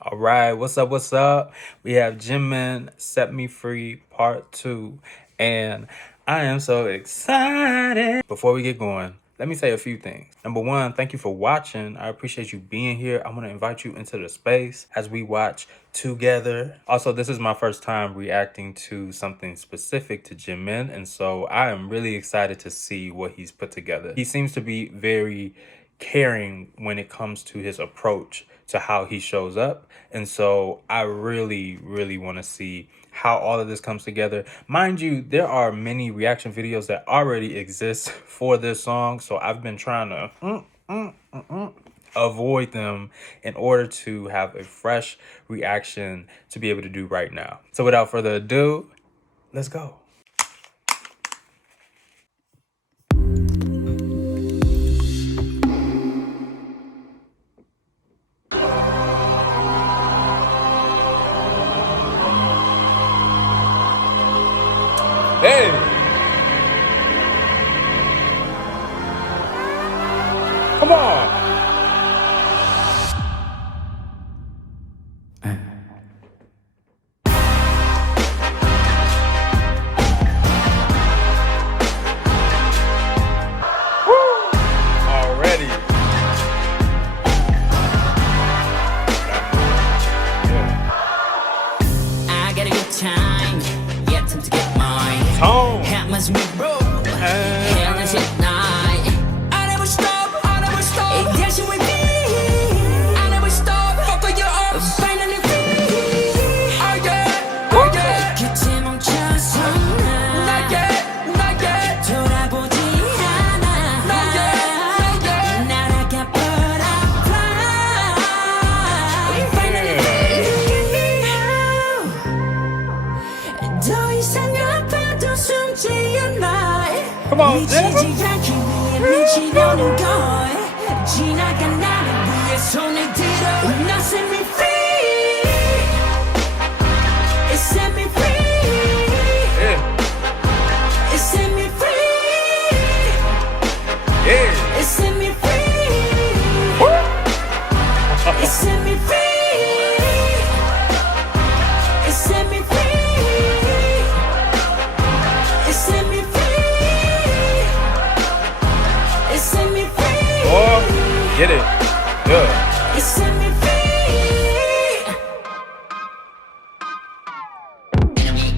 All right, what's up? What's up? We have Jimin Set Me Free Part 2, and I am so excited. Before we get going, let me say a few things. Number one, thank you for watching. I appreciate you being here. I want to invite you into the space as we watch together. Also, this is my first time reacting to something specific to Jimin, and so I am really excited to see what he's put together. He seems to be very caring when it comes to his approach to how he shows up. And so I really want to see how all of this comes together. Mind you, there are many reaction videos that already exist for this song. So I've been trying to avoid them in order to have a fresh reaction to be able to do right now. So without further ado, let's go. Hey! Come on! Already. I got a good time, yeah, time to get mine. Tone. Hammers me bro, hammers at night. I never stop, I never stop. Hey, dancing with me, I never stop. Fuck all your ups, finally free. Oh yeah, oh yeah. 끝에 멈춰서 not yet, not yet. 돌아보지 않아, not yet, not yet. 날아가 butterfly, finally free. 더 이상 아파도 숨지 않아. Come on, Jim. 미치지 않기 위해 미치려는 걸. 지나간 나를 위해 손을 들어. Now set me free. It set me free. Yeah. It set me free. Yeah. It set me free. It set me free. It set me free. It set me free. It set me free. Oh, get it. Yeah. It set me free.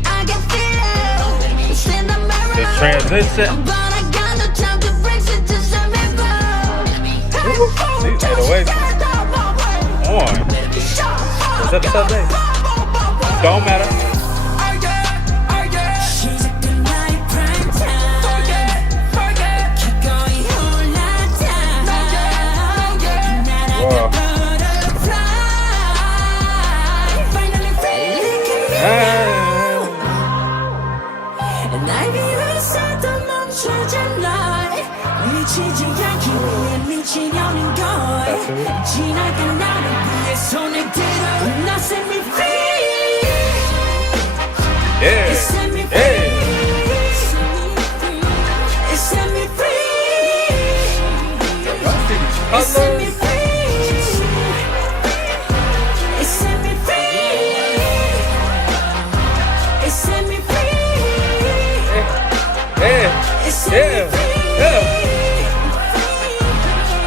I can feel it. It's in the mirror. The transition. But I got no time to fix it. Just let me go. These 808s on. Is that the Sunday? Don't matter. She's a good night prime time. Keep going all night time. Whoa. Butterfly. Finally free. 날 위해서도 멈추잖아. 미치지 않기 위해 미치려는 걸. 지나간 나를 위해 손을 들어. Now set me free. Yeah. It set me free. Yeah. It set me free. It set me free. It set me free. It set me free. Yeah. It set Yeah. me free. Yeah.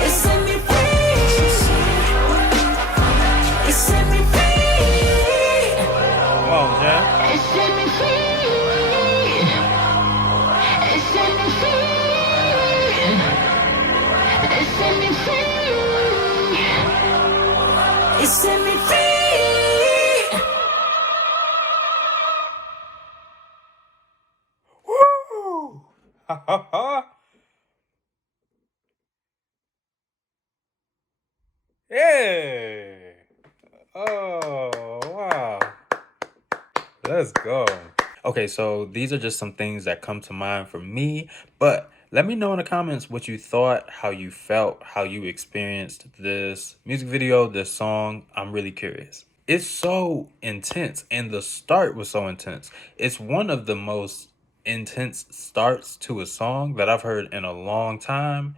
It set me free. It set me free. Come on, Jen. It set me free. It set me free. It set me free. It set me free. Woo! Ha ha ha. Yeah. Oh, wow. Let's go. Okay, so these are just some things that come to mind for me, but let me know in the comments what you thought, how you felt, how you experienced this music video, this song. I'm really curious. It's so intense, and the start was so intense. It's one of the most intense starts to a song that I've heard in a long time.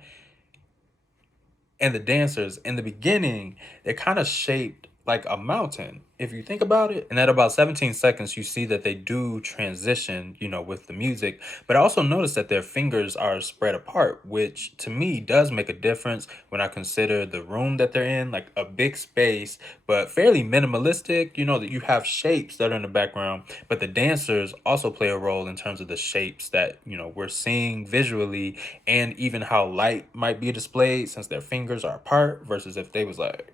And the dancers in the beginning, they're kind of shaped like a mountain, if you think about it. And at about 17 seconds, you see that they do transition, with the music. But I also noticed that their fingers are spread apart, which to me does make a difference when I consider the room that they're in, like a big space, but fairly minimalistic. That you have shapes that are in the background, but the dancers also play a role in terms of the shapes that, we're seeing visually, and even how light might be displayed since their fingers are apart versus if they was like,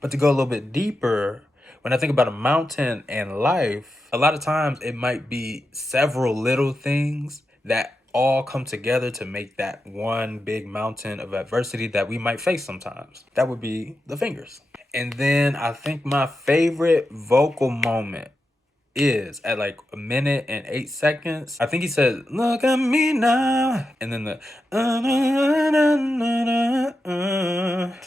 But to go a little bit deeper, when I think about a mountain and life, a lot of times it might be several little things that all come together to make that one big mountain of adversity that we might face sometimes. That would be the fingers. And then I think my favorite vocal moment is at like 1 minute and 8 seconds. I think he said, "Look at me now," and then the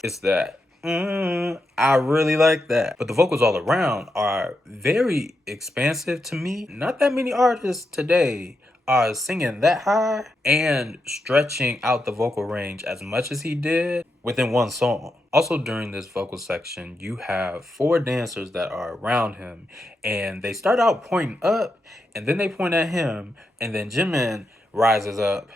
it's that. I really like that. But the vocals all around are very expansive to me. Not that many artists today are singing that high and stretching out the vocal range as much as he did within one song. Also, during this vocal section, you have four dancers that are around him, and they start out pointing up, and then they point at him, and then Jimin rises up,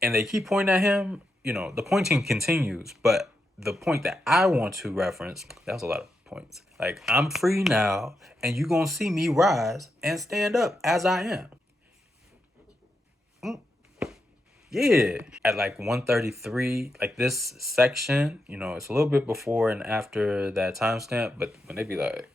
and they keep pointing at him. The pointing continues, but the point that I want to reference, that was a lot of points. Like, I'm free now, and you gonna see me rise and stand up as I am. Yeah. At like 133, like this section, it's a little bit before and after that timestamp, but when they be like,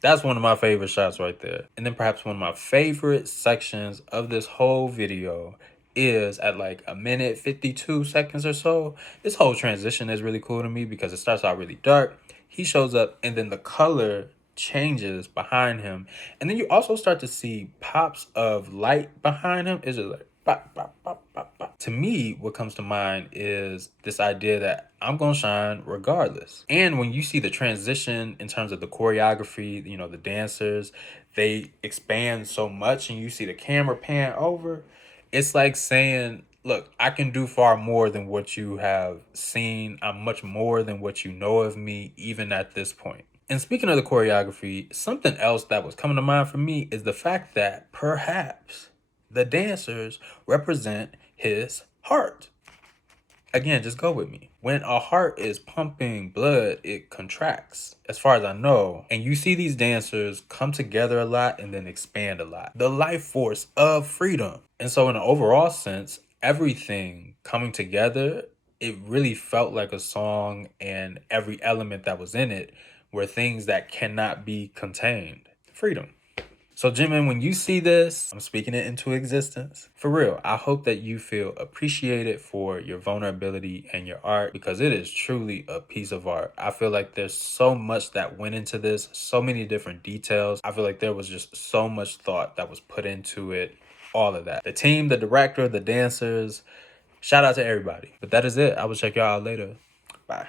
that's one of my favorite shots right there. And then perhaps one of my favorite sections of this whole video is at like 1 minute 52 seconds or so. This whole transition is really cool to me because it starts out really dark. He shows up and then the color changes behind him. And then you also start to see pops of light behind him. It's just like pop, pop, pop, pop, pop. To me, what comes to mind is this idea that I'm gonna shine regardless. And when you see the transition in terms of the choreography, the dancers, they expand so much and you see the camera pan over, it's like saying, look, I can do far more than what you have seen. I'm much more than what you know of me, even at this point. And speaking of the choreography, something else that was coming to mind for me is the fact that perhaps the dancers represent his heart. Again, just go with me. When a heart is pumping blood, it contracts, as far as I know. And you see these dancers come together a lot and then expand a lot. The life force of freedom. And so in an overall sense, everything coming together, it really felt like a song, and every element that was in it were things that cannot be contained. Freedom. So Jimin, when you see this, I'm speaking it into existence. For real, I hope that you feel appreciated for your vulnerability and your art, because it is truly a piece of art. I feel like there's so much that went into this, so many different details. I feel like there was just so much thought that was put into it, all of that. The team, the director, the dancers, shout out to everybody. But that is it. I will check y'all out later. Bye.